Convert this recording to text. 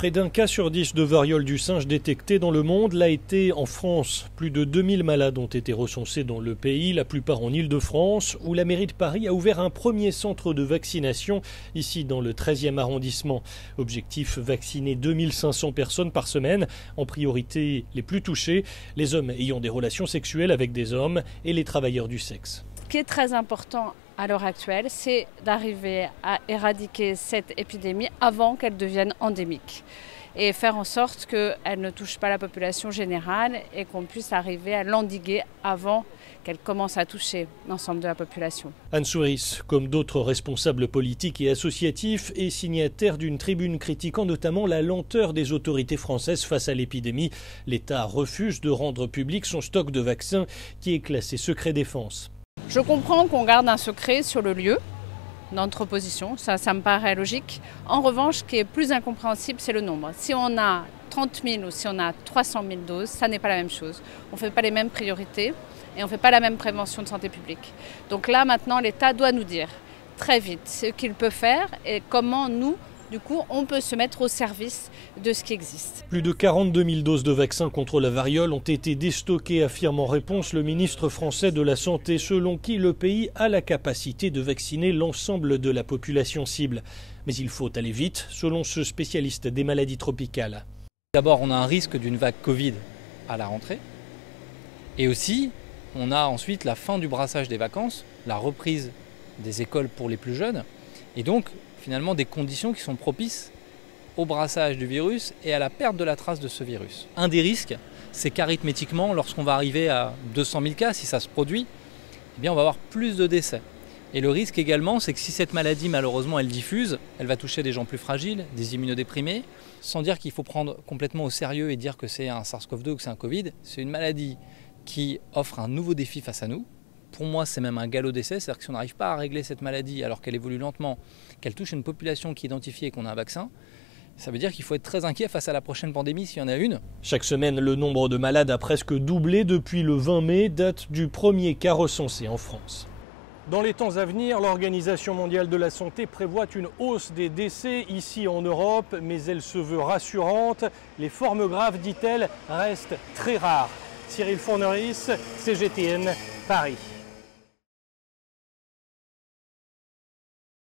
Près d'un cas sur 10 de variole du singe détecté dans le monde l'a été en France. Plus de 2000 malades ont été recensés dans le pays, la plupart en Île-de-France, où la mairie de Paris a ouvert un premier centre de vaccination, ici dans le 13e arrondissement. Objectif, vacciner 2500 personnes par semaine, en priorité les plus touchés, les hommes ayant des relations sexuelles avec des hommes et les travailleurs du sexe. Ce qui est très important à l'heure actuelle, c'est d'arriver à éradiquer cette épidémie avant qu'elle devienne endémique et faire en sorte qu'elle ne touche pas la population générale et qu'on puisse arriver à l'endiguer avant qu'elle commence à toucher l'ensemble de la population. Anne Souris, comme d'autres responsables politiques et associatifs, est signataire d'une tribune critiquant notamment la lenteur des autorités françaises face à l'épidémie. L'État refuse de rendre public son stock de vaccins qui est classé secret défense. Je comprends qu'on garde un secret sur le lieu d'entreposition, ça me paraît logique. En revanche, ce qui est plus incompréhensible, c'est le nombre. Si on a 30 000 ou si on a 300 000 doses, ça n'est pas la même chose. On ne fait pas les mêmes priorités et on ne fait pas la même prévention de santé publique. Donc là, maintenant, l'État doit nous dire très vite ce qu'il peut faire et comment nous, du coup, on peut se mettre au service de ce qui existe. Plus de 42 000 doses de vaccins contre la variole ont été déstockées, affirme en réponse le ministre français de la Santé, selon qui le pays a la capacité de vacciner l'ensemble de la population cible. Mais il faut aller vite, selon ce spécialiste des maladies tropicales. D'abord, on a un risque d'une vague Covid à la rentrée. Et aussi, on a ensuite la fin du brassage des vacances, la reprise des écoles pour les plus jeunes. Et donc, finalement, des conditions qui sont propices au brassage du virus et à la perte de la trace de ce virus. Un des risques, c'est qu'arithmétiquement, lorsqu'on va arriver à 200 000 cas, si ça se produit, eh bien, on va avoir plus de décès. Et le risque également, c'est que si cette maladie, malheureusement, elle diffuse, elle va toucher des gens plus fragiles, des immunodéprimés, sans dire qu'il faut prendre complètement au sérieux et dire que c'est un SARS-CoV-2 ou que c'est un Covid. C'est une maladie qui offre un nouveau défi face à nous. Pour moi, c'est même un galop d'essai, c'est-à-dire que si on n'arrive pas à régler cette maladie alors qu'elle évolue lentement, qu'elle touche une population qui est identifiée et qu'on a un vaccin, ça veut dire qu'il faut être très inquiet face à la prochaine pandémie s'il y en a une. Chaque semaine, le nombre de malades a presque doublé depuis le 20 mai, date du premier cas recensé en France. Dans les temps à venir, l'Organisation mondiale de la santé prévoit une hausse des décès ici en Europe, mais elle se veut rassurante. Les formes graves, dit-elle, restent très rares. Cyril Fourneris, CGTN, Paris.